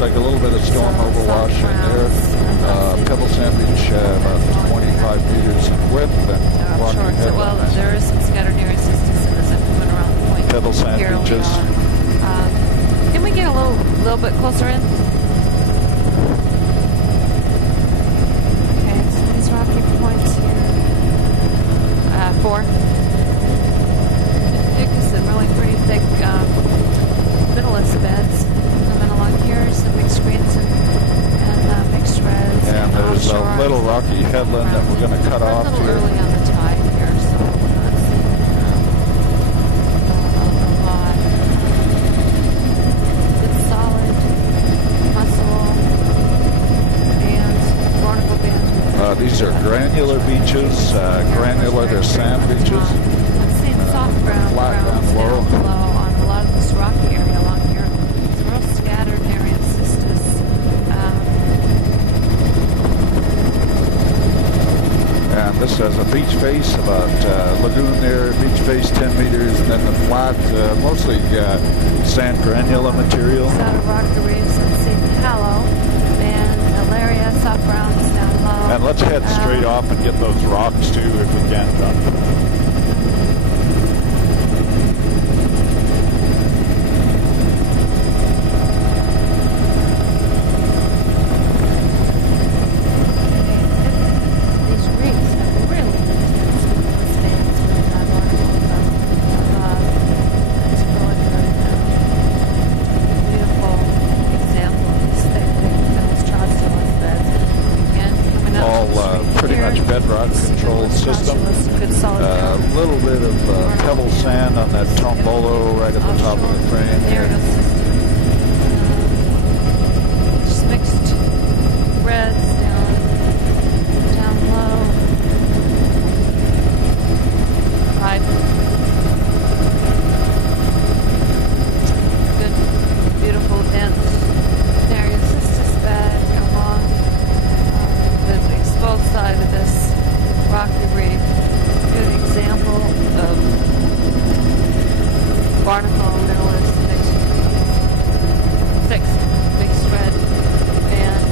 like a little bit of storm overwash in there. Pebble Sand Beach, about 25 meters in width. And Rocky Headlands. Well, there is some scattered near assistance in this. I'm coming around the point. Pebble Sand Beaches. Can we get a little bit closer in? Okay, so these rocky points here. 4. This is really pretty thick middleist beds coming along here. Some big screens and mixed reds. And there's a little rocky headland that we're going to cut off here. A little early on the tide here, so I'm not seeing a lot. It's solid mussel bands, barnacle bands. These are granular beaches. Granular, they're sand beaches. I'm seeing soft ground down low on a lot of this rocky area along here. It's real scattered area of cistus. And this has a beach face, about lagoon there, beach face 10 meters, and then the flat, mostly sand granula material. Out of rocky reefs and seeing hallow and Alaria, soft grounds down low. And let's head straight off and get those rocks too if we can, John. Bedrock control system. A little bit of pebble sand on that tombolo right at the top of the frame here. Just mixed reds down low. 5. Good, beautiful, dense Nereocystis bed along the exposed side of this rocky reef. Good example of barnacle middleist mixed red, and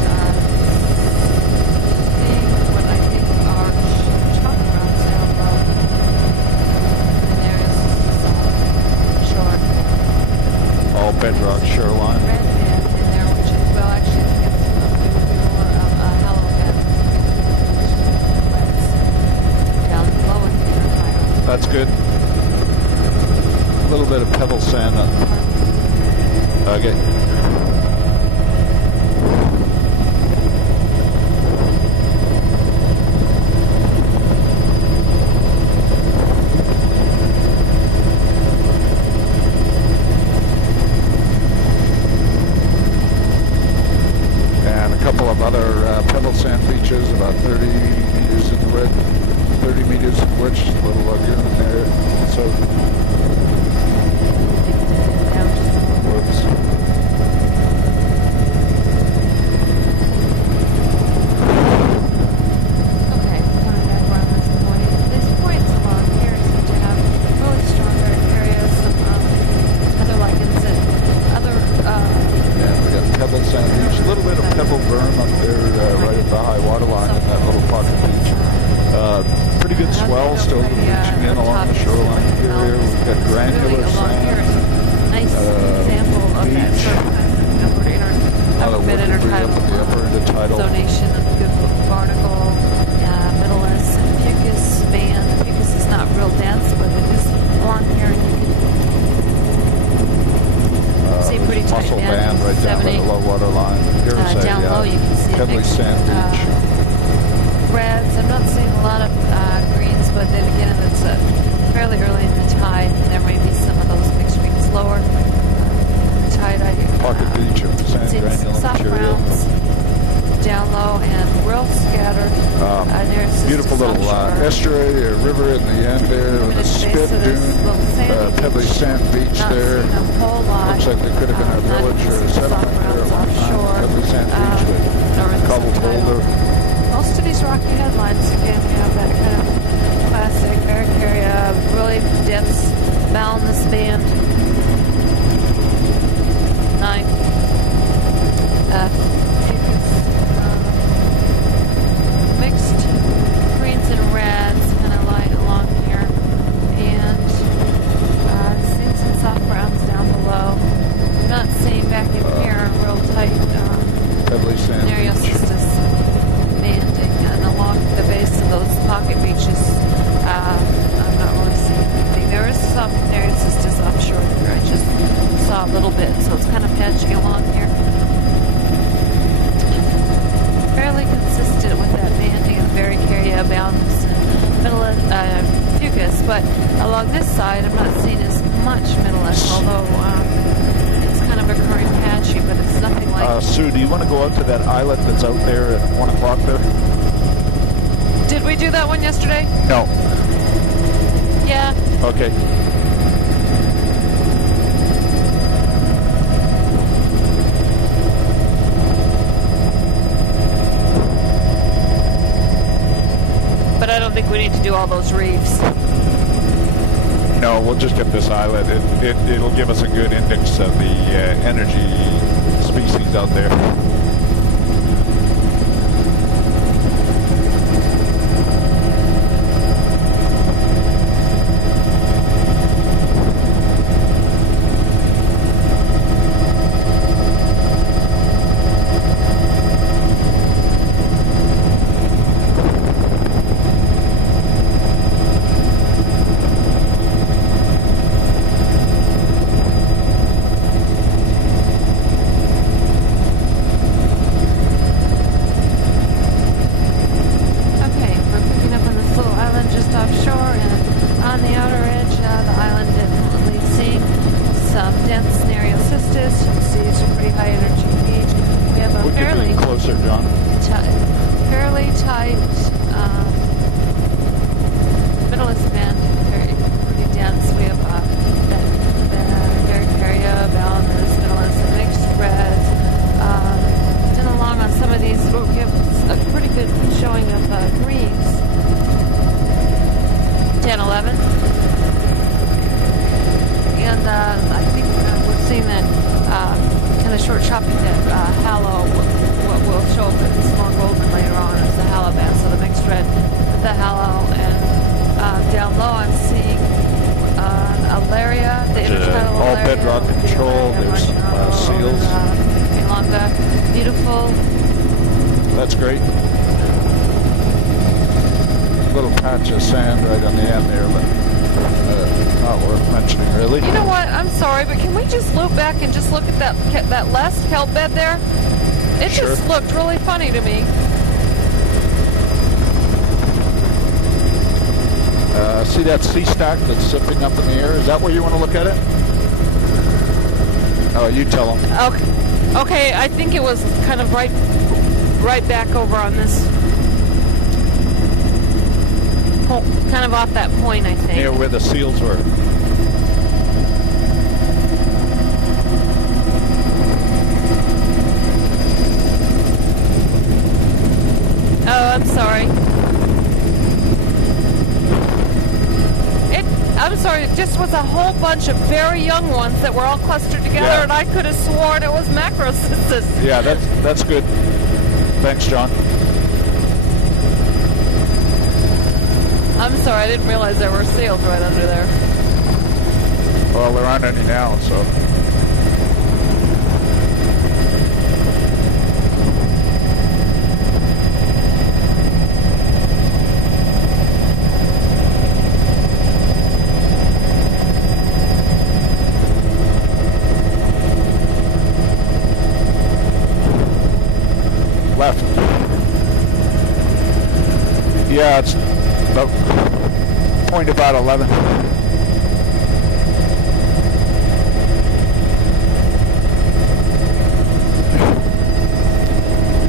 seeing what I think are chalk grounds down low in areas shore. All bedrock shoreline. Red band in there, which is, well, actually, I think it's a little bit more hollow band. Down low in here. That's good. A little bit of pebble sand on. Okay. Couple of other pebble sand beaches, about 30 meters in width, 30 meters in width, a little lagoon there. So, whoops. Okay, coming back around this point. These points along here seem to have really stronger areas, some other lichens and other. Yeah, we got pebble sand beach, a little bit of pebble berm up there right at the high water line in that little pocket beach. Pretty good swell still reaching in along the shoreline here. We've got granular sand. Nice example of that sort of upper intertidal zonation of good barnacle, middleist, and fucus band. The fucus is not real dense, but it is along here. See pretty tight muscle band right down by the low water line. Down low you can see Pebbly mixed sand beach. reds. I'm not seeing a lot of greens, but then again it's fairly early in the tide. There may be some of those mixed greens lower in the tide. Pocket beach of sand granular soft material. browns down low and real scattered. Beautiful little estuary or river in the end there with a spit dune, pebbly sand beach there. Looks like there could have been a village or a settlement there at one time. Pebbly sand beach with cobbled boulder. Most of these rocky headlines, again, you have that kind of classic Araucaria, really dense, boundless band. 9. area bounds in Fucus, but along this side I'm not seeing as much Middle-esk, although it's kind of occurring patchy, but it's nothing like... Sue, do you want to go out to that islet that's out there at 1 o'clock there? Did we do that one yesterday? No. Yeah. Okay. But I don't think we need to do all those reefs. No, we'll just get this islet. It'll give us a good index of the energy species out there. That last kelp bed there, it sure. Just looked really funny to me. See that sea stack that's zipping up in the air? Is that where you want to look at it? Oh, you tell them. Okay, I think it was kind of right back over on this, kind of off that point, I think. Near where the seals were. Oh, I'm sorry. I'm sorry, it just was a whole bunch of very young ones that were all clustered together, yeah. And I could have sworn it was macrocystis. Yeah, that's good. Thanks, John. I'm sorry, I didn't realize there were seals right under there. Well, there aren't any now, so... Left. Yeah, it's about point about 11.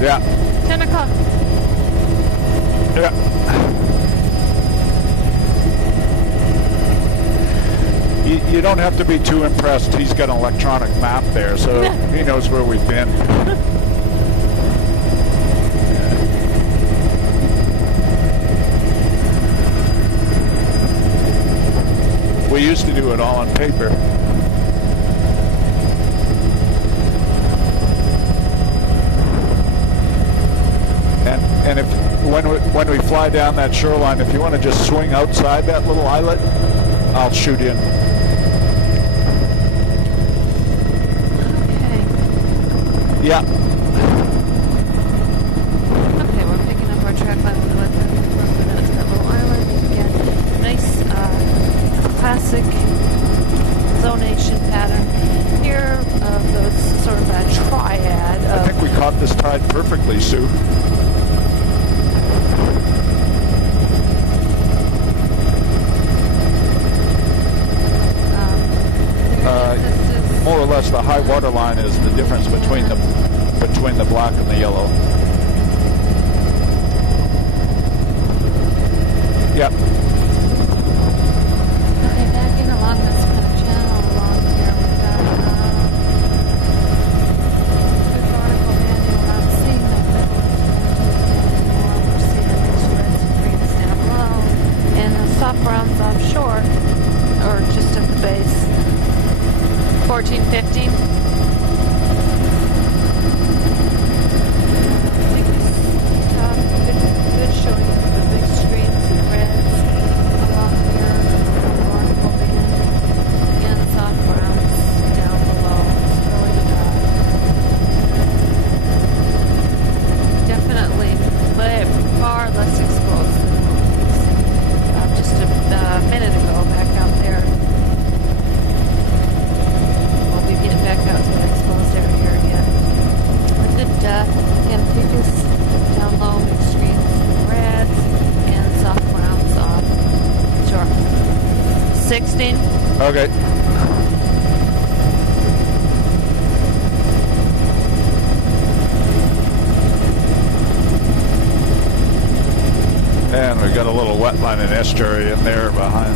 Yeah. 10 o'clock. Yeah. You don't have to be too impressed. He's got an electronic map there, so he knows where we've been. We used to do it all on paper. And if when we fly down that shoreline, if you want to just swing outside that little islet, I'll shoot in. Okay. Yeah. Okay, we're picking up our track line. We'll let them run to that little island. Again, nice classic zonation pattern here of those sort of that triad of... I think we caught this tide perfectly, Sue. notice the high water line is the difference between the black and the yellow. Yep. Okay, backing along this kind of channel along here, we've got good barnacle manual. I'm seeing that middle anymore. We're seeing these reds and greens down low, and the soft browns offshore, or just at the base. 14, 15. Good showing of the big screens and reds along here, barnacle band, and soft browns down below. It's really definitely far less exposed than just a minute ago back out there. We'll be getting back out to the exposed area here again. A good Amphigus down low, mixed screens and reds, and soft browns off. Sure. 16. Okay. And we've got a little wetline and estuary in there behind.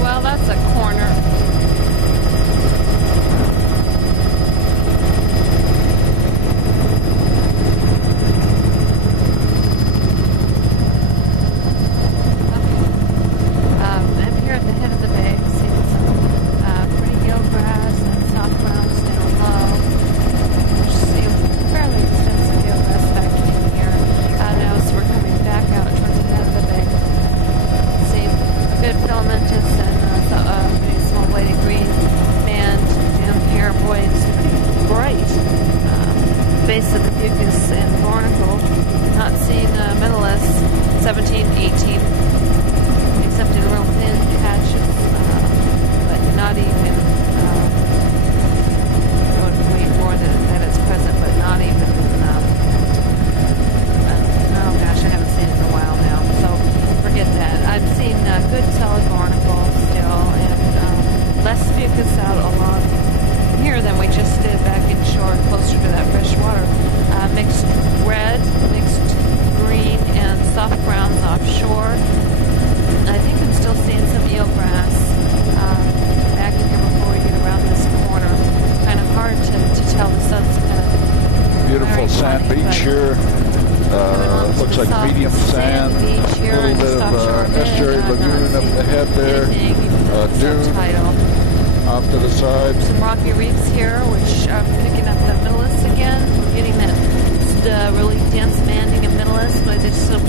Well, that's a corner. I'm here at the head of the bay, seeing some pretty gillgrass and soft browns down low. See fairly extensive gillgrass back in here. Now as we're coming back out towards the head of the bay, see good filamentous and pretty small bladed green band down here. Boy, it's pretty bright. Base of the fucus and barnacle. Not seeing Metellus 17, 18. Except in real thin patches, but not even, way more than that it's present, but not even, oh gosh, I haven't seen it in a while now, so forget that. I've seen good solid barnacle still, and less fucus out along here than we just did back inshore, closer to that fresh water. Mixed red, mixed green, and soft browns offshore. I think I'm still seeing some eelgrass back in here before we get around this corner. It's kind of hard to tell. The sun's kind of Beautiful sand beach here. Looks like medium sand. A little bit of estuary lagoon up ahead there. Dune off to the side. Some rocky reefs here, which I'm picking up the Metellus again. We're getting that really dense banding of Metellus, but there's some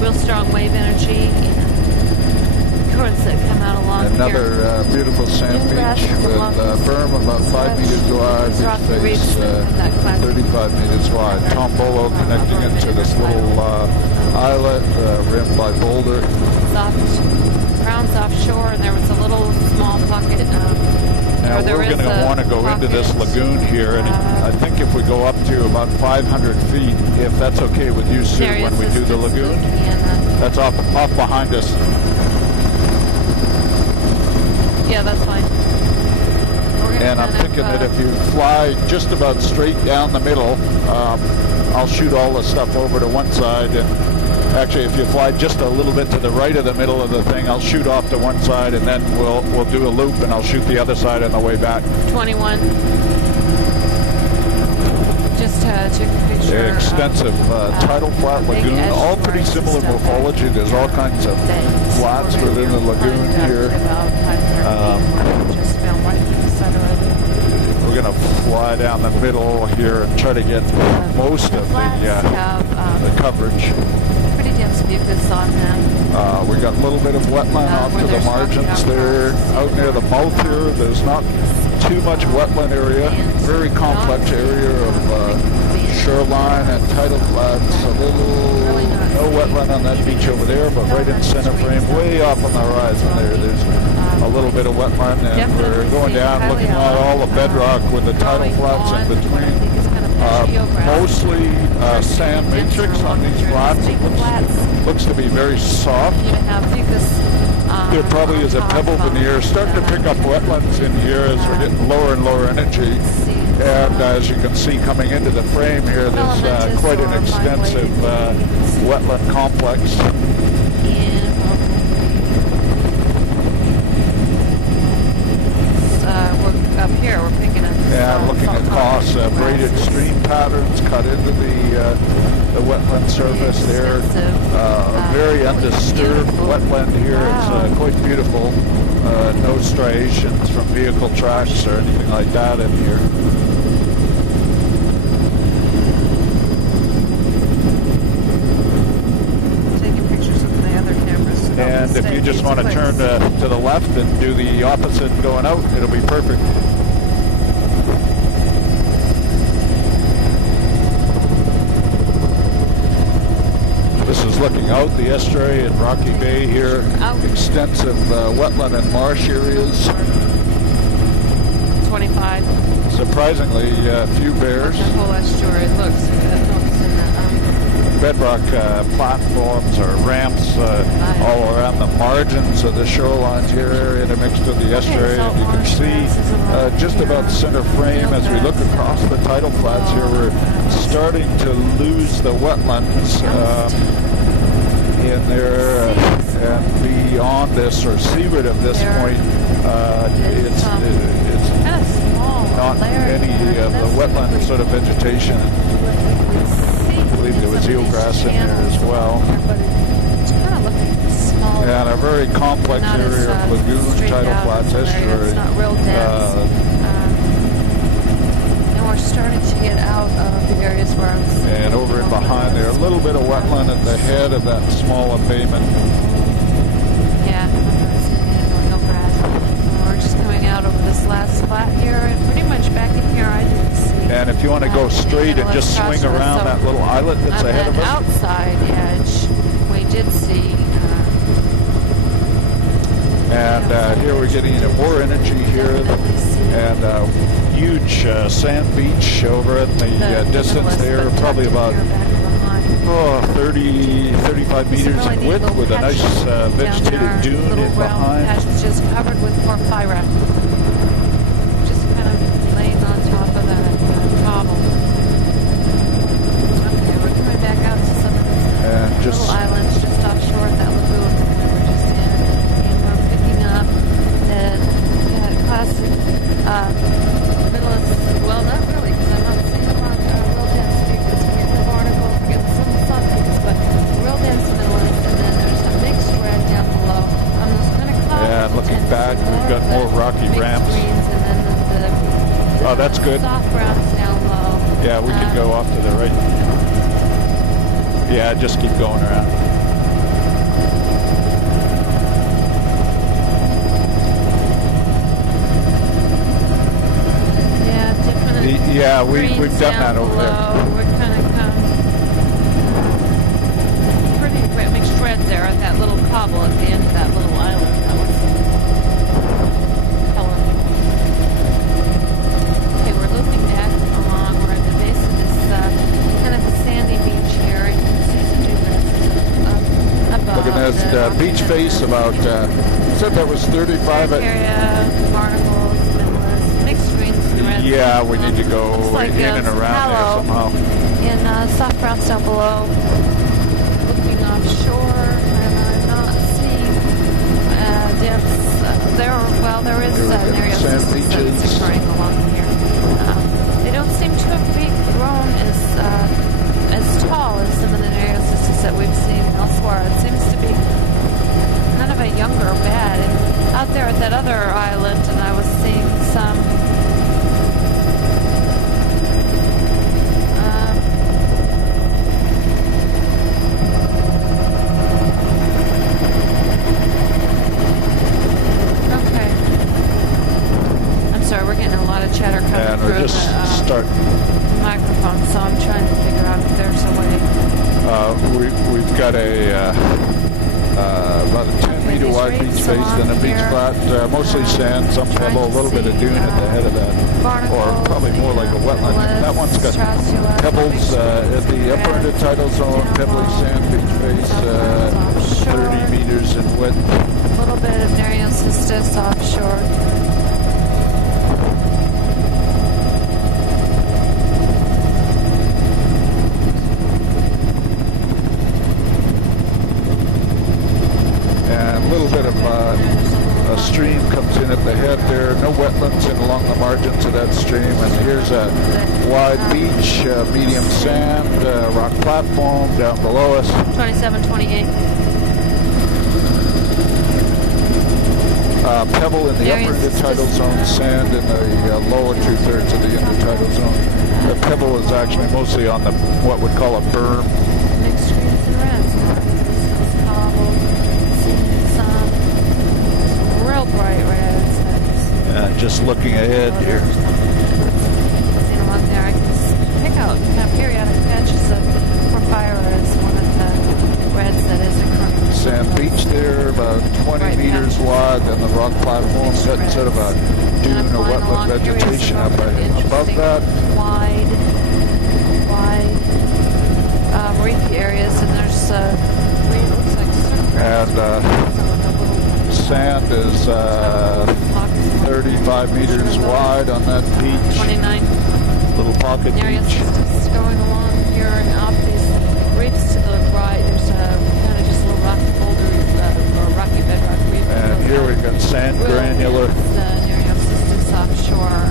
real strong wave energy and currents that come out along Another here. Beautiful sand beach with berm about 5 meters wide, face 35 meters wide. Tombolo connecting into this little islet rimmed by boulder. Soft browns offshore, and there was a little small pocket. Now we're going to want to go into this lagoon here, and I think if we go up to about 500 feet, if that's okay with you, Sue, when we do the lagoon, that's off behind us. Yeah, that's fine. And I'm thinking that if you fly just about straight down the middle, I'll shoot all the stuff over to one side, and actually if you fly just a little bit to the right of the middle of the thing, I'll shoot off to one side, and then we'll do a loop, and I'll shoot the other side on the way back. 21. Just to take a picture. Extensive tidal flat lagoon, all pretty similar morphology. There's all kinds of flats within the lagoon here. We're going to fly down the middle here and try to get most of the coverage. Pretty dense mucus on them. We got a little bit of wetland off to the margins there. Out near the mouth here, there's not too much wetland area. Very complex area of shoreline and tidal flats. A little, Really not no wetland on that beach over there, but right in center frame, way off on the horizon there. There's a little bit of wetland, and we're going down looking at all the bedrock with the tidal flats in between. Mostly sand matrix on these flats. It looks to be very soft. There probably is a pebble veneer. Starting to pick up wetlands in here as we're getting lower and lower energy. And as you can see coming into the frame here, there's quite an extensive wetland complex. Up here, we're picking up. Yeah, looking across braided stream patterns cut into the wetland surface there. Very undisturbed wetland here. It's quite beautiful. No striations from vehicle tracks or anything like that in here. Taking pictures of the other cameras. And if you just want to turn to the left and do the opposite going out, it'll be perfect. This is looking out the estuary in Rocky Bay here. Extensive wetland and marsh areas. 25. Surprisingly, few bears. The whole estuary looks Bedrock platforms or ramps all around the margins of the shorelines here intermixed with the estuary. And you can see just about center frame as we look across the tidal flats here, we're starting to lose the wetlands in there and beyond this or seaward of this point. It's kind of small. Not any of the wetland sort of vegetation. I believe there was eelgrass in there as well. It's kind of looking small. Yeah, and a very complex area of lagoon, tidal flats, estuary. It's not real dense. And we're starting to get out of the areas where I was. And over and behind there, a little bit of wetland at the head of that small embayment. Yeah, no grass. We're just coming out over this last flat here, and pretty much back in here I didn't see. And if you want to go straight and just swing around that little islet that's ahead of us. Outside edge, we did see. And here we're getting into more energy here, and huge sand beach over in the distance there, probably about 30, 35 meters in width with a nice vegetated dune in behind. Just covered with porphyra. Just kind of laying on top of that cobble. Okay, we're coming back out to some of these little islands just offshore of that lagoon we were just in. And we're picking up that classic middle, well, not really, because I'm not seeing them on real dense because we have articles, we're getting some sun peaks, but real dense middlelands, and then there's a mixed red down below on those kind of clouds. Yeah, and looking back, we've got more rocky ramps. Greens, and then the that's good. Soft browns down low. Yeah, we can go off to the right. Yeah, just keep going around. Yeah, definitely. Yeah, we've done that over there. We're kind of pretty mixed reds there at that little cobble at the end of that little island. That was colorful. Okay, we're looping back along. We're at the base of this kind of a sandy beach here. You can see some difference above. Look at that beach face about, said that was 35. Area, barnacles, mixed greens and reds. Yeah, we need to go like in and around there somehow. In soft browns down below. Looking offshore, and I'm not seeing depths. There is an area of systems occurring along here. They don't seem to have grown as tall as some of the areas that we've seen elsewhere. It seems to be kind of a younger bed. And out there at that other island, and I was seeing some. Chatter coming through the microphone, so I'm trying got about a 10-meter wide beach face, then a beach flat, mostly sand, some pebble, a little bit of dune at the head of that, or probably more like a wetland. That one's got pebbles at the upper end of tidal zone, pebbly sand beach face, 30 meters in width. A little bit of Nereocystis offshore. A little bit of a stream comes in at the head there. No wetlands in along the margins of that stream. And here's a wide beach, medium sand, rock platform down below us. 2728. Pebble in the upper intertidal zone, sand in the lower two-thirds of the intertidal zone. The pebble is actually mostly on the what we'd call a berm. Mixed greens and reds. Real bright reds. Just looking ahead here. See along there, I can pick out kind of periodic patches of Porphyra as one of the reds that is occurring. Sand beach there, about 20 meters wide, and the rock platform got sort of a dune or wetland vegetation up above that. Wide reef areas, and there's it looks like surf. And sand is 35 meters wide on that beach. 29. Little pocket beach. Nereocystis going along here and off these reefs to the right. There's kind of just a little rocky boulder or rocky bedrock reef. And here we've got sand granular. Nereocystis offshore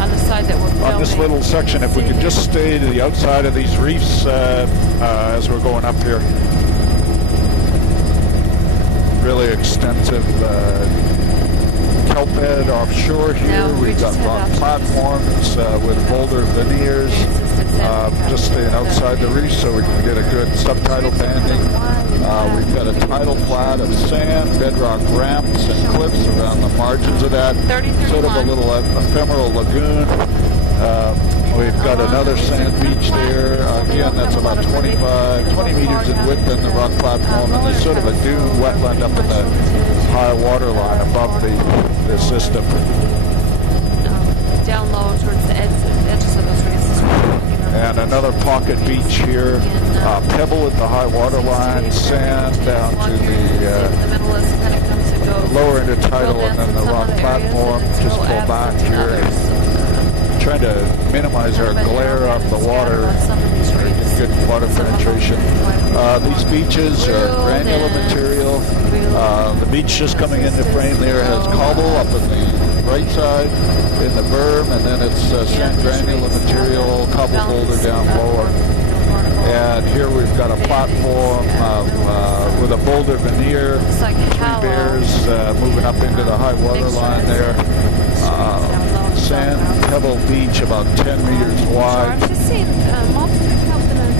on the side that we're filming. On this little section, if we could just stay to the outside of these reefs as we're going up here. Really extensive kelp bed offshore here. We've got rock platforms with boulder veneers. Just staying outside the reef so we can get a good subtidal banding. We've got a tidal flat of sand, bedrock ramps, and cliffs around the margins of that. Sort of a little ephemeral lagoon. We've got another sand beach there. Again, that's about 20 meters in width in the rock platform, and there's sort of a dune wetland up in the high water line above the system. Down low towards the edges of those reefs. And another pocket beach here. Pebble at the high water line, sand down to the lower intertidal, and then the rock platform. Just pull back here. Trying to minimize our glare off the water, get good water penetration. These beaches are granular material. The beach just coming into frame there has cobble up in the right side in the berm, and then it's sand granular material, cobble boulder down lower. And here we've got a platform with a boulder veneer, 3 bears moving up into the high water line there. Sand pebble beach about 10 meters wide. I've just seen multi-kelp and I've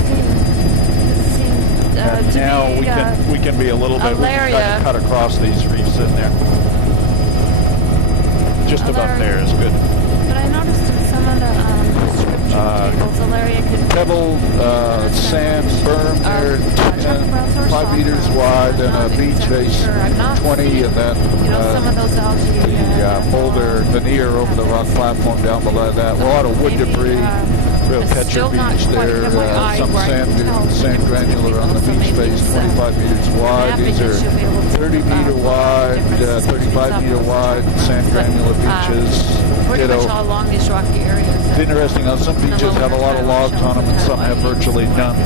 seen now we can be a little bit, we can cut across these reefs in there. Just about there is good. But I noticed in some of the description tables, Alaria could... Pebble, sand, berm there, 5 meters wide, and a beach face 20, and then some of those algae, the boulder veneer over the rock platform down below that. A lot of wood debris, real catcher beach there, some sand granular on the beach face, 25 meters wide. These are 30 meter wide, 35 meter wide sand granular beaches. Pretty much all along these rocky areas. It's interesting how some beaches have a lot of logs on them and some have virtually none.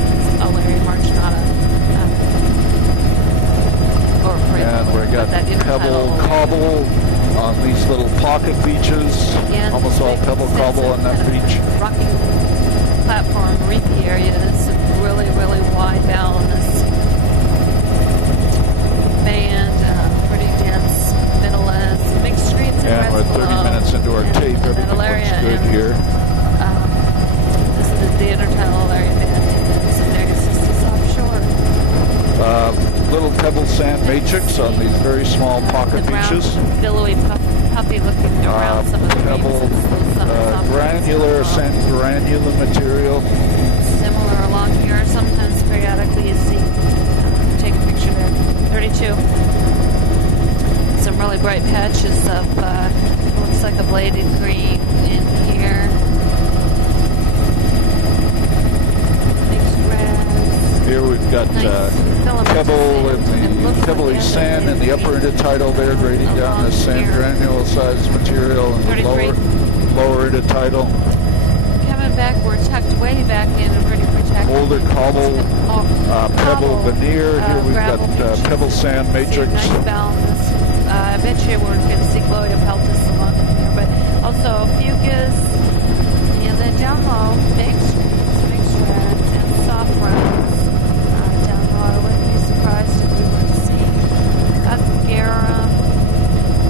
And we got pebble cobble on these little pocket beaches. Almost all pebble cobble on that beach. Rocky platform reefy areas, really, really wide balance. Band, pretty dense, middle-less, mixed screens and we're 30 minutes into our tape. Everything looks good here. This is the intertidal area band. Some Nereocystis offshore. Little pebble sand matrix on these very small pocket beaches. Billowy, puffy looking around some of the pebble, granular, sand granular material. Similar along here. Sometimes periodically you see bladed green in here. Nice reds. Here we've got pebble and the pebbly sand in the upper intertidal there, grading down the sand granule size material and the lower intertidal. Coming back, we're tucked way back in and pretty protected. Boulder cobble, pebble veneer. Here we've got pebble sand matrix. Nice balance. Eventually we're going to see Gloria peltis along in here, but also fucus, and then down low, mixed reds and soft browns. Down low, I wouldn't be surprised if we were to see Asgara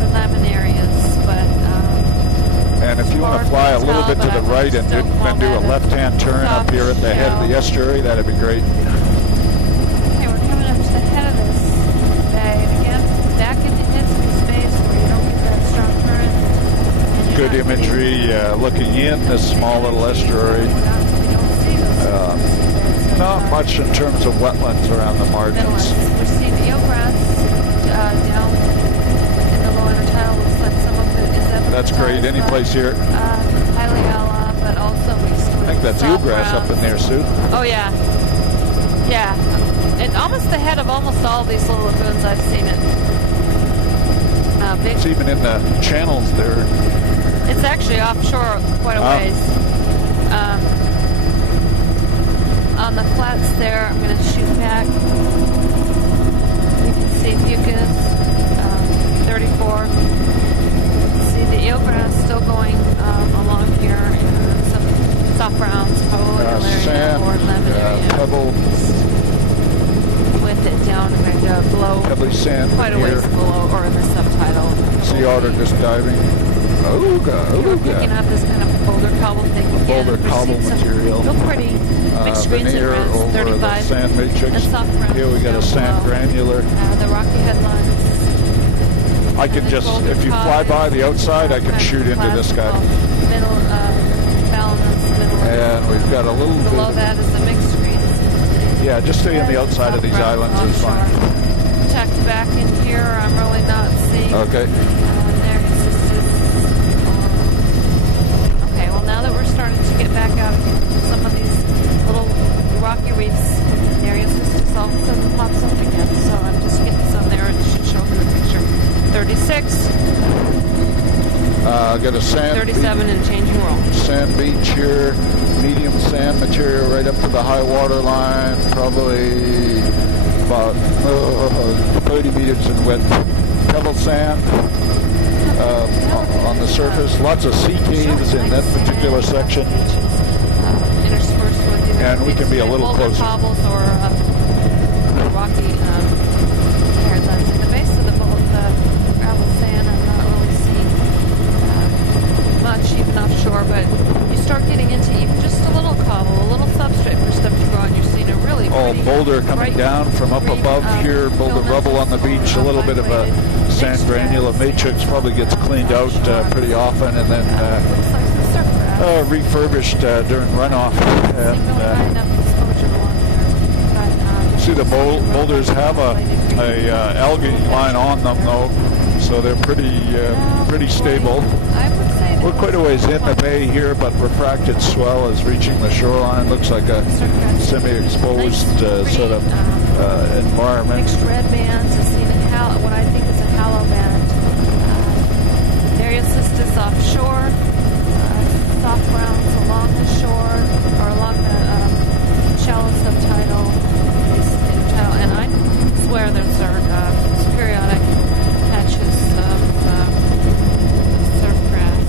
or laminarias, but and if you want to fly a little bit to the right and then do a left-hand turn up here at the head of the estuary, that'd be great. Okay, we're coming up to the head of this bay, and again, back into density space where you don't get that strong current. Good imagery looking in this small little estuary. Not much in terms of wetlands around the margins. We're seeing eelgrass down in the low intertidal. Looks like some of it is That's great. Any place here? Hyliella, but also we I think that's eelgrass up in there, Sue. Oh yeah, yeah. It's almost the head of almost all of these little lagoons I've seen it. It's even in the channels there. It's actually offshore quite a ways. On the flats there, I'm going to shoot back. You can see fucus, 34. See the eelgrass still going along here, and some soft browns, probably sand, or laminaria. Pebble. With it down and below. Pebbly sand quite a ways below, or in the subtitle. Sea otter just diving. We're picking up this kind of boulder cobble thing. Boulder cobble material. Real pretty. Mixed greens and reds, over 35. The sand matrix. And soft browns. Here we got a sand granular. The rocky headlines. I can just, if you fly by the outside, I can shoot into this guy. Middle balance, middle. And we've got a little below bit. That is the mixed greens. Yeah, just stay on the outside of these islands is fine. Tucked back in here, I'm really not seeing. Okay. There it's just okay, well now that we're starting to get back out of some of these little rocky reefs, Nereocystis all of a sudden pops up again. So I'm just getting some there. It should show me the picture. 36. Got a sand 37 and changing roll. Sand beach here. Medium sand material right up to the high water line, probably about 30 meters in width. Pebble sand on the surface. Lots of sea caves in that particular section. And we can be a little closer. Cobbles or rocky headlands. At the base of the gravel sand, I'm not really seeing much even offshore, but you start getting into even just a little cobble, a little substrate for stuff to grow on. You're seeing a really pretty boulder coming down from up above here, boulder rubble on the beach, a little bit of a sand granule matrix probably gets cleaned out pretty often and then refurbished during runoff. And, see the boulders have a algae line on them though, so they're pretty stable. We're quite a ways in the bay here, but refracted swell is reaching the shoreline. Looks like a semi-exposed sort of environment. Mixed red bands, I've seen what I think is a hallow band. Nereocystis offshore, soft browns along the shore, or along the shallow subtidal, and I swear those are periodic patches of surf grass.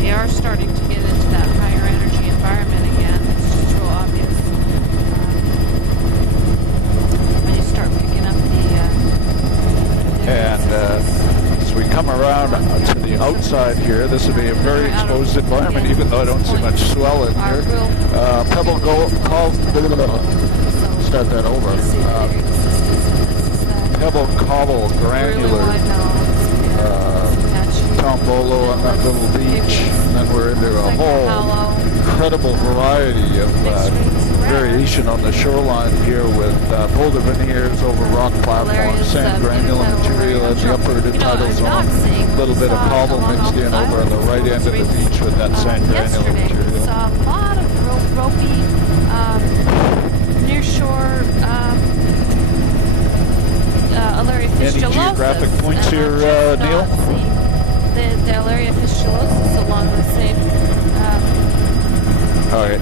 We are starting to get into that higher energy environment again. It's just real obvious when you start picking up the and as we come around to the outside here, this would be a very exposed environment, even though I don't see much swell in here. Pebble start that over. Pebble cobble granular tombolo on that little beach, and then we're into a whole incredible variety of variation on the shoreline here with boulder veneers over rock platforms, sand granule material in the upper tidal zone, a little bit of cobble mixed in over on the right end of the beach with that sand granule material. We saw a lot of ropey nearshore Alaria fistulosus. Any geographic points here, Neil? The Alaria fistulosus along the same. All right.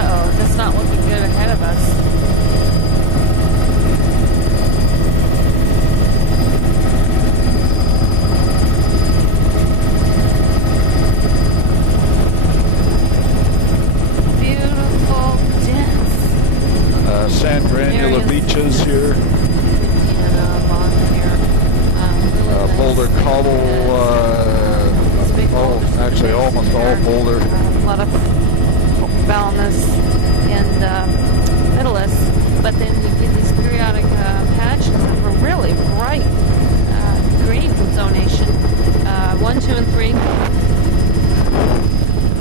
Uh-oh, that's not looking good ahead of us. Beautiful, dense. Sand granular beaches here. Along here. Really Boulder nice. cobble. Actually, almost all boulder. A lot of Balanus and Middleus, but then you get these periodic patches of a really bright green zonation. 1, 2, and 3.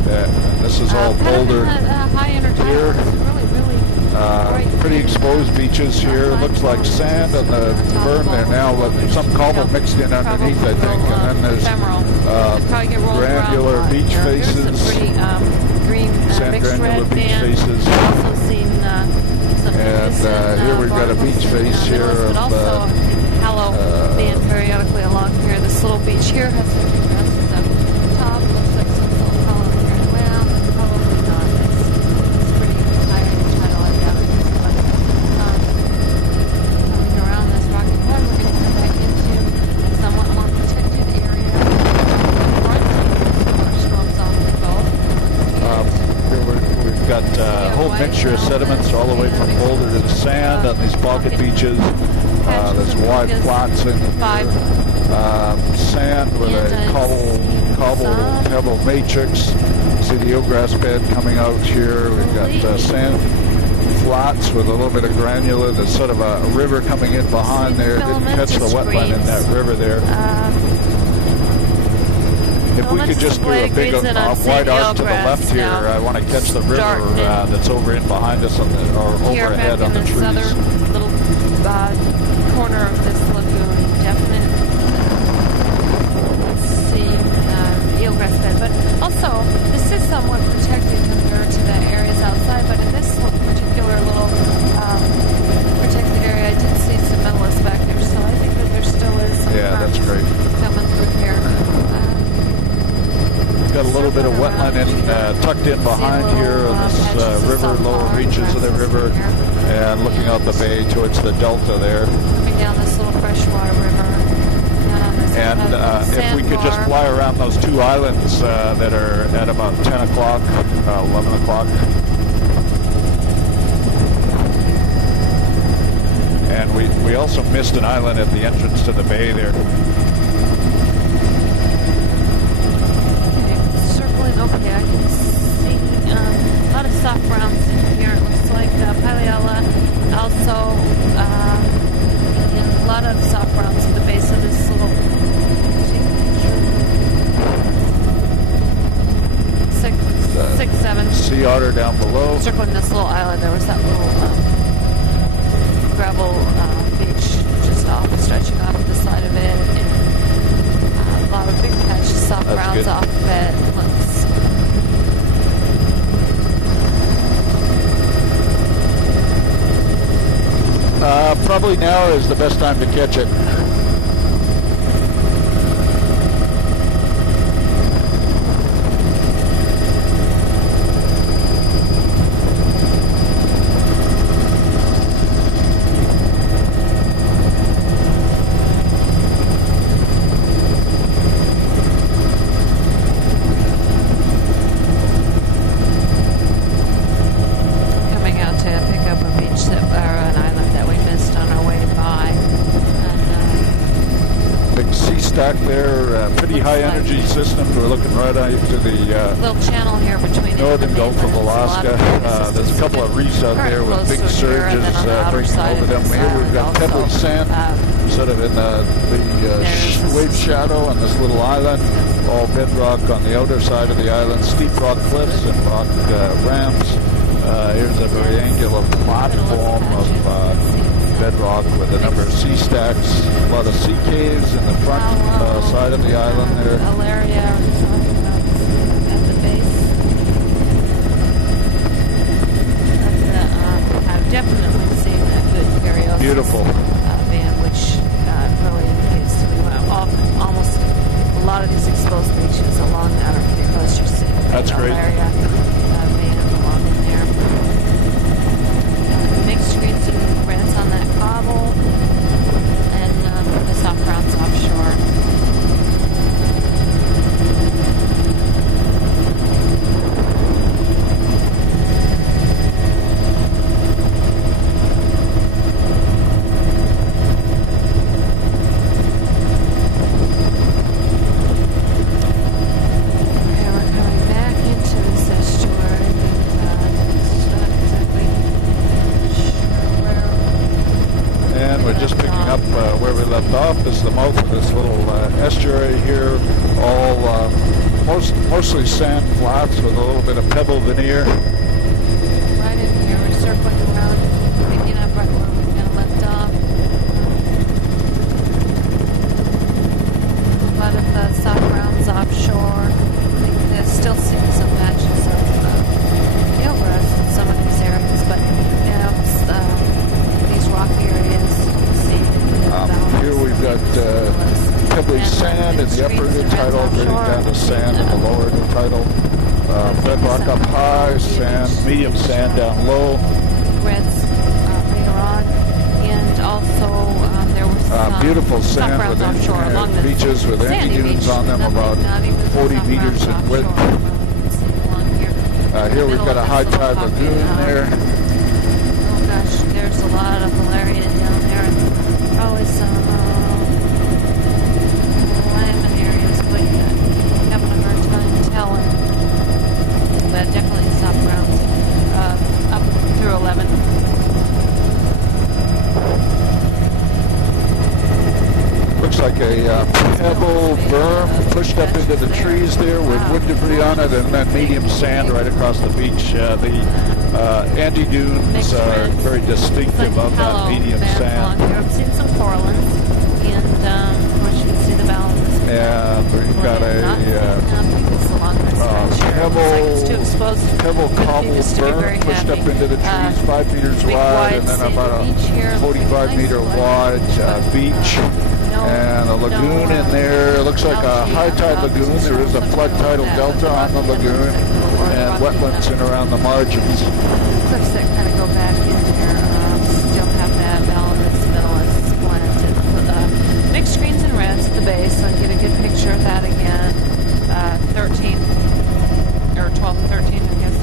Yeah, and this is all boulder high intertidal. here. Really bright. Pretty exposed beaches here. Looks like sand on the berm there now, with some cobble mixed in underneath, I think. And then there's granular beach faces. Green Sand mixed granular red beach band. faces. Also seen some And here we've got a beach face here of but also hollow band periodically along here. This little beach here has some grasses up top. Looks like some little hollow here. Well, probably not. It's pretty high intertidal, I doubt it. But coming around this rocky part, we're going to come back into a somewhat more protected area. Storms off the Gulf. We've got a whole mixture of sediments all the way from boulder to the sand on these pocket beaches. There's wide flats in here. Sand with a cobble pebble matrix. See the eelgrass bed coming out here. We've got sand flats with a little bit of granular. There's sort of a river coming in behind there. Didn't catch the wetland in that river there. If we could just do a big wide arc to the left here, I want to catch the river that's over in behind us on the, or overhead on the trees. Here back in this other little corner of this lagoon, definite seeing eelgrass bed. But also, this is somewhat protected compared to the areas outside, but in this particular little protected area, I did see some Middleus back there, so I think that there still is some that's great. Coming through here. Got a little bit of wetland tucked in behind here on this river, lower reaches of the river, and looking out the bay towards the delta there. Coming down this little freshwater river. And if we could just fly around those two islands that are at about 10 o'clock, 11 o'clock. And we also missed an island at the entrance to the bay there. Okay, I can see a lot of soft browns in here. It looks like Paliala, also a lot of soft browns at the base of this little 6, 7. Sea otter down below. Circling this little island, there was that little gravel beach just stretching off the side of it. And a lot of big patches of soft browns off of it. Probably now is the best time to catch it. Coming out to pick up a beach or an island that we missed on our way by. Big sea stack there, pretty high energy systems. We're looking right out to the little channel here between northern Gulf of Alaska. There's a couple of reefs out there with big surges breaking over them. Here we've got pebbly sand sort of in the wave shadow on this little island. all bedrock on the outer side of the island, steep rock cliffs and rock ramps. Here's a very angular platform of bedrock with a number of sea stacks, a lot of sea caves in the front side of the island there. Alaria at the base. I've definitely seen a good karaoke. Beautiful. Band, which really indicates to me almost a lot of these exposed beaches along the outer coast you're seeing. That's great. Alaria band along in there. Mixed screens and rents on that cobble and the soft grounds offshore. Is the mouth of this little estuary here, all mostly sand flats with a little bit of pebble veneer. Right in here, we're circling around, picking up right where we kind of left off. A lot of the soft grounds offshore. I think they're still seeing some patches of eelgrass in some of these areas, but these rocky areas you see. Here we've got pebbly sand in the upper intertidal, getting down to sand in the lower intertidal. Bedrock up high, sand, medium sand down low. Reds later on, and also there was some beautiful sand with beaches with anti dunes on them, about 40 meters in width. Here we've got a high tide lagoon there. Oh gosh, there's a lot of malaria down there. Probably some limon areas, but having a hard time telling. But definitely soft grounds up through 11. Looks like a pebble berm pushed up into the trees there with wood debris on it, and then medium sand right across the beach. The anti-dunes are very distinctive of that medium sand. I've seen some corallines, and of course you can see the balance. And we've got a pebble cobble berm pushed up into the trees, 5 meters wide, and then about a 45-meter wide beach. And a lagoon in there. It looks like a high tide lagoon. There is a flood tidal delta on the lagoon and wetlands in around the margins. Cliffs that kind of go back in there still have that Valorous Middleist planted. Mixed screens and reds at the base, so I get a good picture of that again. 13 or 12 and 13, I guess.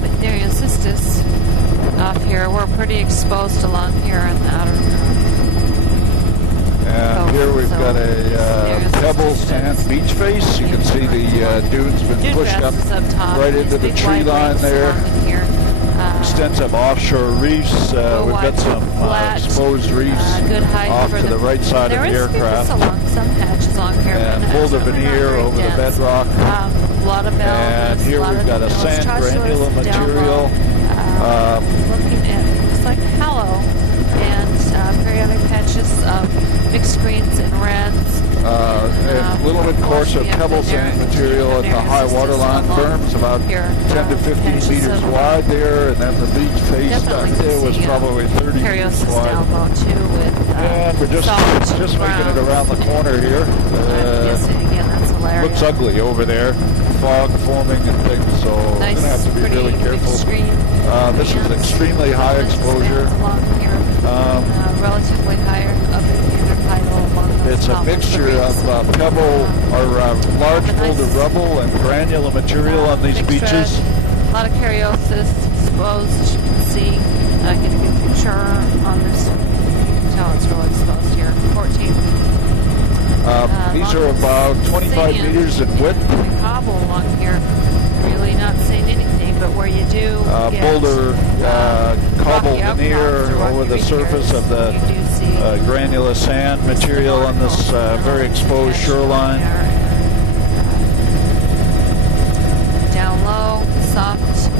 But Dariocystis off here, we're pretty exposed along here in the outer. And here we've got a pebble sand beach face. You can see the dunes been pushed up right into the tree line there. Extensive offshore reefs. We've got some exposed reefs off to the right side of the aircraft. And boulder veneer over the bedrock. And here we've got a sand granule material. Looking at, looks like hallow, and periodic patches of mixed greens and reds. A little bit coarser pebble sand material at the high water line. Berms about 10 to 15 meters wide there, and then the beach face back there was probably 30 meters wide. And we're just making it around the corner here. Looks ugly over there. Fog forming and things, so we're going to have to be really careful. This is extremely high exposure. Relatively higher up in intertidal. It's a mixture of pebble or large boulder rubble and granular material on these beaches. A lot of Karyosis exposed. You can see, get a good picture on this. You can tell it's really exposed here. 14. These are about 25 meters in width. Cobble along here. Really not saying anything, but where you do boulder cobble veneer over the surface of the see granular sand material on this very exposed shoreline. Down low, soft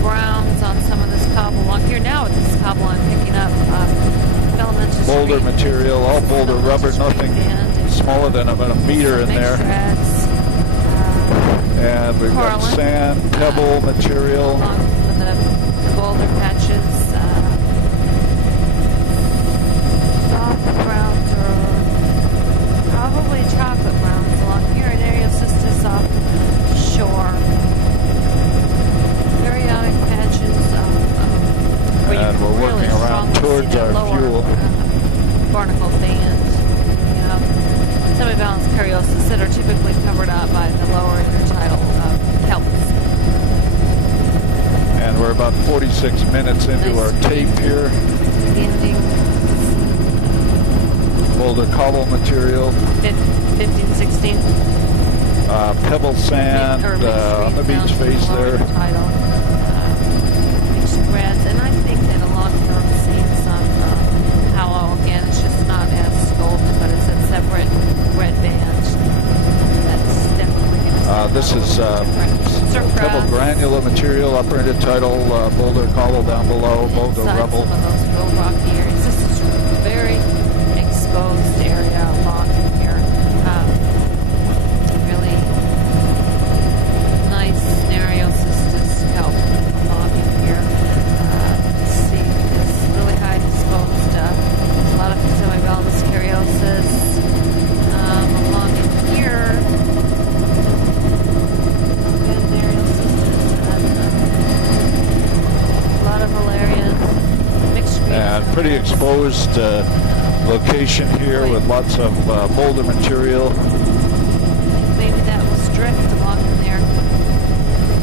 browns on some of this cobble along here. Now with this cobble I'm picking up filamentous boulder material, all boulder rubber, nothing smaller than about a meter in there. And we've got sand, pebble material. Along with the boulder patches. Soft browns or probably chocolate browns along here at Areocystis offshore. Periodic patches where and we're really working around towards our fuel. Barnacle band. Semi-balanced Caryopsis that are typically covered up by the lower intertidal kelps. And we're about 46 minutes into our tape here. Ending. Boulder cobble material. 15, 16. Pebble sand on the beach face there. Mixed reds, and I think that along here I'm seeing some hollow again. It's just not as golden, but it's a separate red band. That's definitely going to this is pebble granular material, upper intertidal boulder cobble down below, boulder rubble. Some of those real rocky areas. This is a very exposed area along here. Really nice Areocystis kelp along here. See this really high exposed, a lot of semi-balanced Caryopsis along in here. And Areocystis and a lot of valerian, mixed green. And pretty exposed location here with lots of boulder material. Maybe that was drift along in there.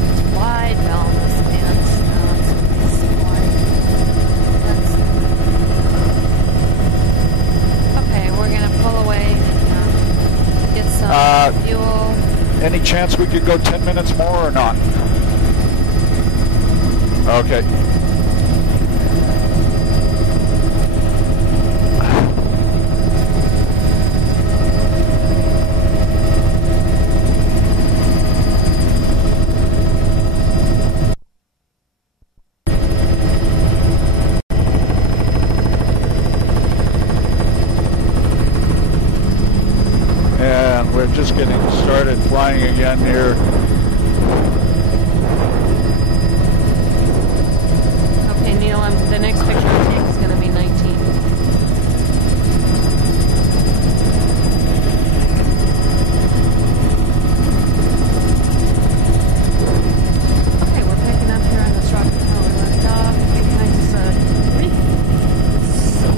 It's wide boundless bands. It's wide. Okay, we're going to pull away and get some fuel. Any chance we could go 10 minutes more or not? Okay. We're just getting started flying again here. Okay, Neil, the next picture I take is going to be 19. Okay, we're picking up here on this rock where we left off. Pretty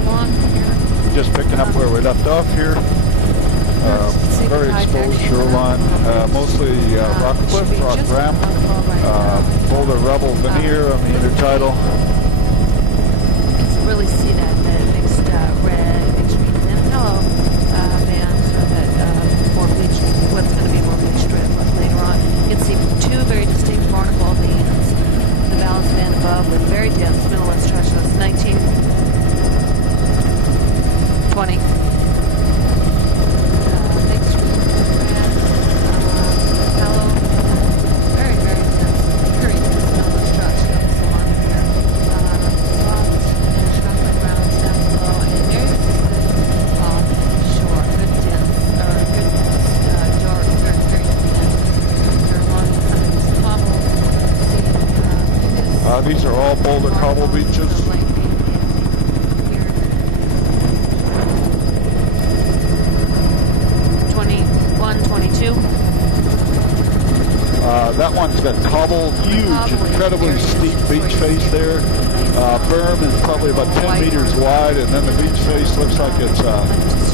long here. Just picking up where we left off here. Very exposed shoreline, mostly rock cliff, rock ramp, boulder rubble veneer on the intertidal. You can really see that mixed red, mixed green, and yellow bands, or that more bleached, what's going to be more bleached red later on. You can see two very distinct barnacle bands. The balance band above with very dense mineral structure. That's 19, 20. These are all boulder cobble beaches. 21, 22. That one's got cobble, huge, incredibly steep beach face there. Berm is probably about 10 meters wide, and then the beach face looks like it's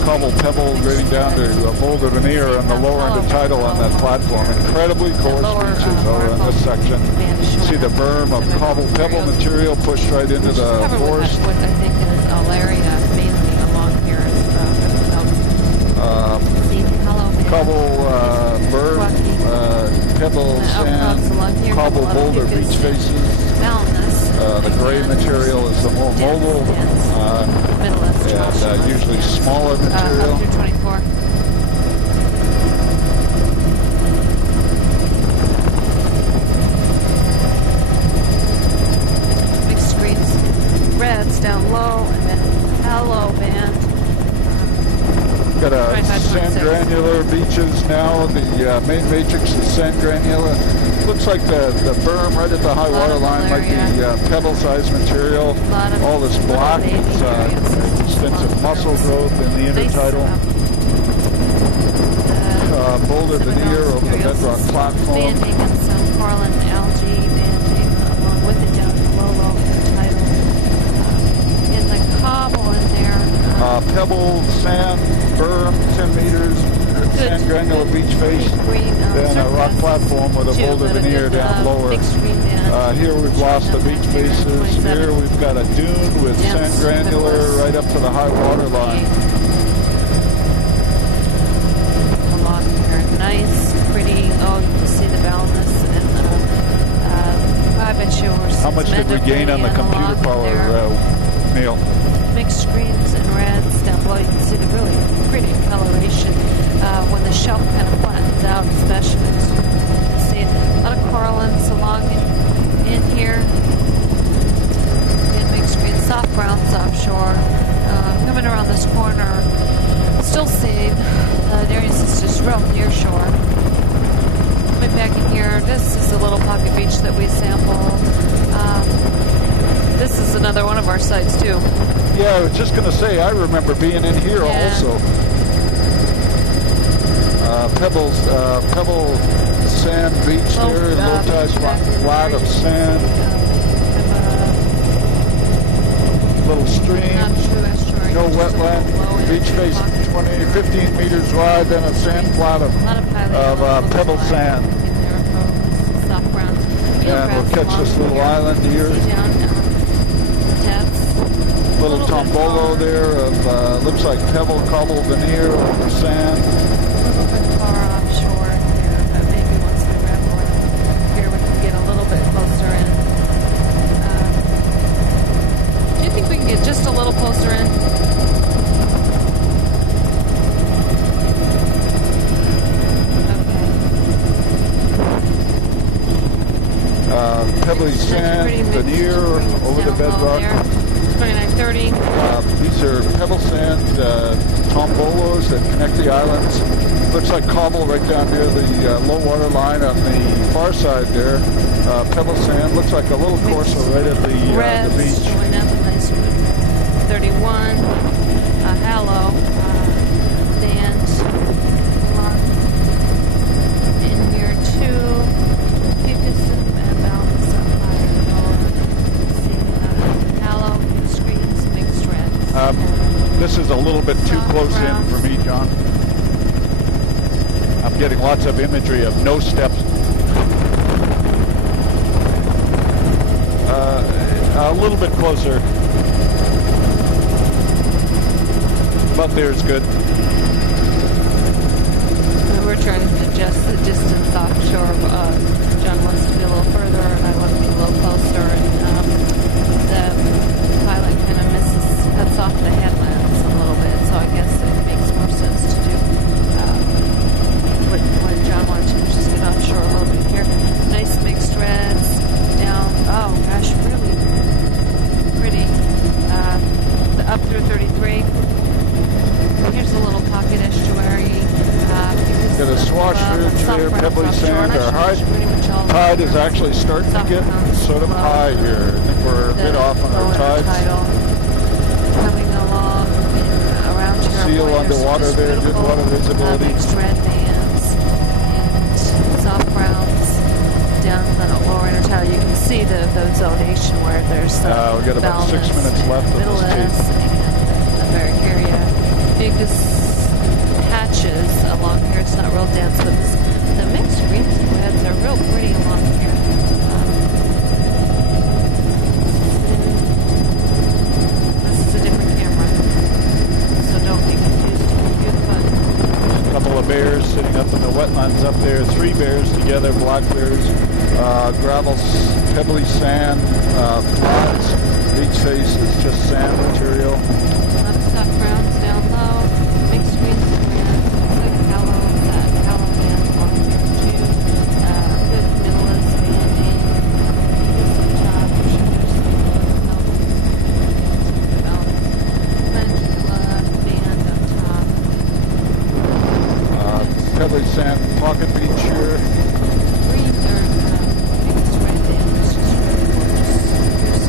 cobble pebble grading down to boulder veneer on the lower intertidal on that platform. Incredibly coarse beaches over in this section. You see the berm of cobble pebble material pushed right into the forest. What I think is Alaria mainly along here is cobble berm, pebble sand, cobble boulder beach faces. Boundness. The gray material is the more mobile, and usually smaller material. Up through 24. Mixed screens, reds down low, and then halo band. Got a sand granular beaches now. The main matrix is sand granular. Looks like the berm right at the high water line might be pebble-sized material. All this black is extensive mussel growth in the intertidal. Boulder veneer over the bedrock platform. Banding and some coralline algae banding along with it down below intertidal. In the cobble in there. Pebble, sand, berm, 10 meters, sand granular beach face, then a rock platform with a boulder veneer down lower. Here we've lost the beach faces. Here we've got a dune with sand granular right up to the high water line. Along here, nice, pretty. Oh, you can see the boundless and I bet you were. How much did we gain on the computer power, Neil? Mixed screens and reds down below. You can see the really pretty coloration when the shelf kind of flattens out, especially. You see a lot of corallines along in here. And mixed screens, soft browns offshore. Coming around this corner, still seeing Darien Sisters real near shore. Coming back in here, this is a little pocket beach that we sampled. This is another one of our sites too. Yeah, I was just going to say, I remember being in here also. Pebble sand beach there, low tide flat of sand. Little stream, no wetland, beach face 15 meters wide, then a sand flat of pebble sand. And we'll catch this little island here. Little tombolo there of looks like pebble cobble veneer over sand. A little bit far offshore here, but maybe once we wrap around here we can get a little bit closer in. Do you think we can get just a little closer in? Okay. Pebbly sand veneer over the bedrock. 2930. These are pebble sand tombolos that connect the islands. Looks like cobble right down near the low water line on the far side there. Pebble sand. Looks like a little courser right at the beach. Showing up a nice 31. Halo band in here too. Mucus and balance up higher and lower. See halo. Mixed reds. This is a little bit too close in for me, John. I'm getting lots of imagery of no steps. A little bit closer. But there's good. We're trying to adjust the distance offshore. John wants to be a little further, and I want to be a little closer. And the pilot kind of cuts off the headlands a little bit, so I guess it makes more sense to do what John wanted to just get offshore a little bit here. Nice mixed reds down. Oh gosh, really pretty. Up through 33. Here's a little pocket estuary. Got a swash ridge there, pebbly sand. Our high tide is actually starting to get sort of high here. I think we're a bit off on our tides. Coming along around here. Seal underwater there, good water visibility. Mixed red bands and soft browns down the lower intertidal. You can see the zonation where there's we've got about 6 minutes left of this tape. And the Barricaria. Mucus patches along here. It's not real dense, but the mixed greens and reds are real pretty along here. This is a different camera, so don't be confused. Good fun. A couple of bears sitting up in the wetlands up there. 3 bears. bears together, black bears, gravel, pebbly sand, flats. Beach face is just sand material. A lot of soft browns down low, mixed greens and reds. Looks like tallow, that tallow band along here too. Good vanillas banding. Some top, sugars, calendula band up top. Pebbly sand pocket beach here. Greens are mixed red band. It's just really gorgeous.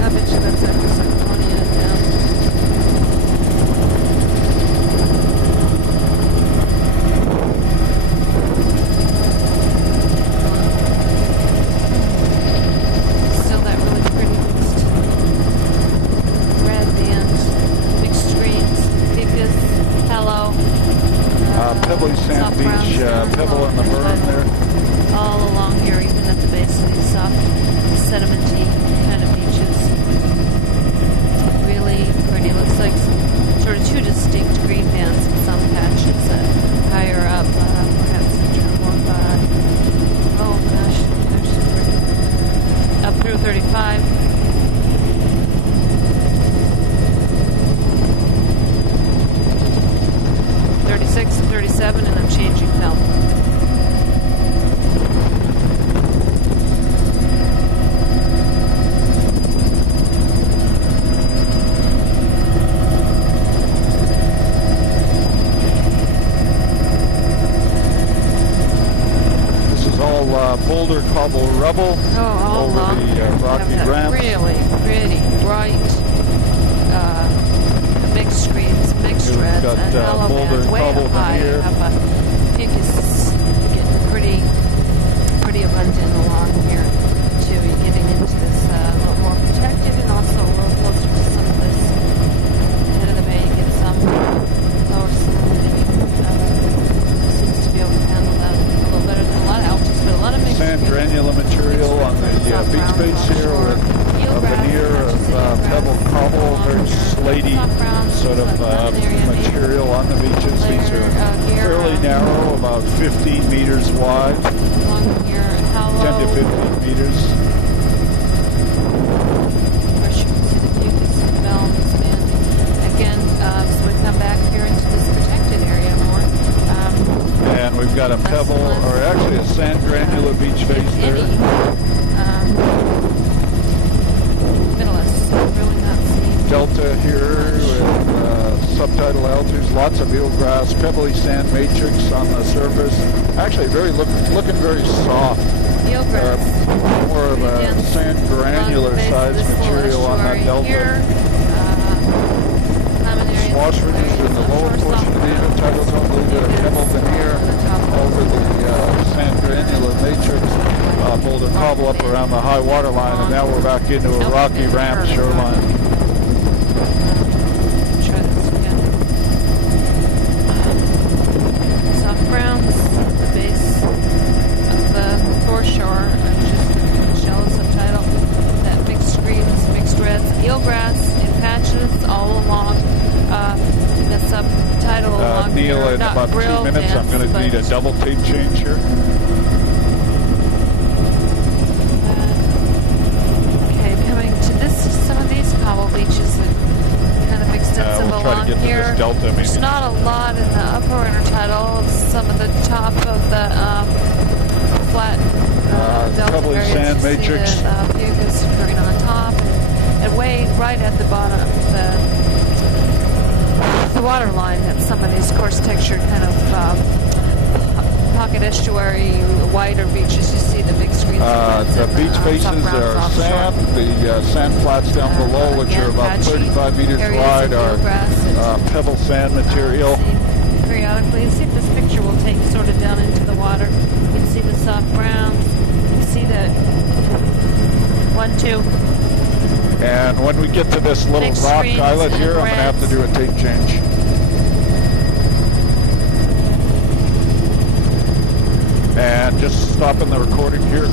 I bet you that's after Symphonia down. Still that really pretty mixed red band, mixed greens, ficus, hello. Pebbly sand beach, pebble in the berm there. All along here, even at the base of these soft, sedimenty kind of beaches. Really pretty. Looks like sort of two distinct green bands in some patches higher up. Perhaps oh gosh, there's some pretty. Up through 35. 36 and 37, and I'm changing film. This is all boulder cobble rubble All over along the rocky ramps. really pretty, bright, mixed greens, mixed Here we've reds, got, and yellow boulder bands way cobble up high. veneer. Up ficus getting pretty abundant along here too. You're getting into this a little more protected and also a little closer to some of this head of the bay. You get some lower salinity. Seems to be able to handle that a little better than a lot of algae, but a lot of mixed Sand granular material on the beach base here with a veneer of pebble cobble, very slaty sort of material on the beaches. These are fairly narrow, about 15 meters wide, 10 to 15 meters. Again, so we come back here into this protected area more. And we've got a pebble, or actually a sand granular beach face there. Really not seeing. Delta here with subtidal altitudes, lots of eelgrass, pebbly sand matrix on the surface. Actually, looking very soft. Eelgrass. More of a sand granular size material on that delta. Swash ridges in the lower portion of the intertidal zone, a little bit of pebble veneer over the sand granular matrix, boulder cobble up around the high water line, and now we're back into a rocky ramp shoreline. Try this again. Soft browns at the base of the foreshore. I'm just in the shallow subtitle. That mixed greens, mixed reds, eelgrass in patches all along. The subtitle along Neil, here, in not about 2 grill minutes, I'm going to need a double tape change here. Okay, coming to some of these cobble beaches that kind of extensive we'll try to along get to here. this delta, maybe. There's not a lot in the upper intertidal. Some of the top of the flat delta pebbly areas. sand you matrix. see the fucus green on top, and way right at the bottom, the water line at some of these coarse textured kind of pocket estuary, wider beaches. You see the mixed greens. The beach faces are sand. The sand flats down below, which are about 35 meters wide, are pebble sand material. Periodically, see if this picture will take sort of down into the water. You can see the soft browns. You see the 1, 2. And when we get to this little rock islet here, I'm going to have to do a tape change. And just stopping the recording here.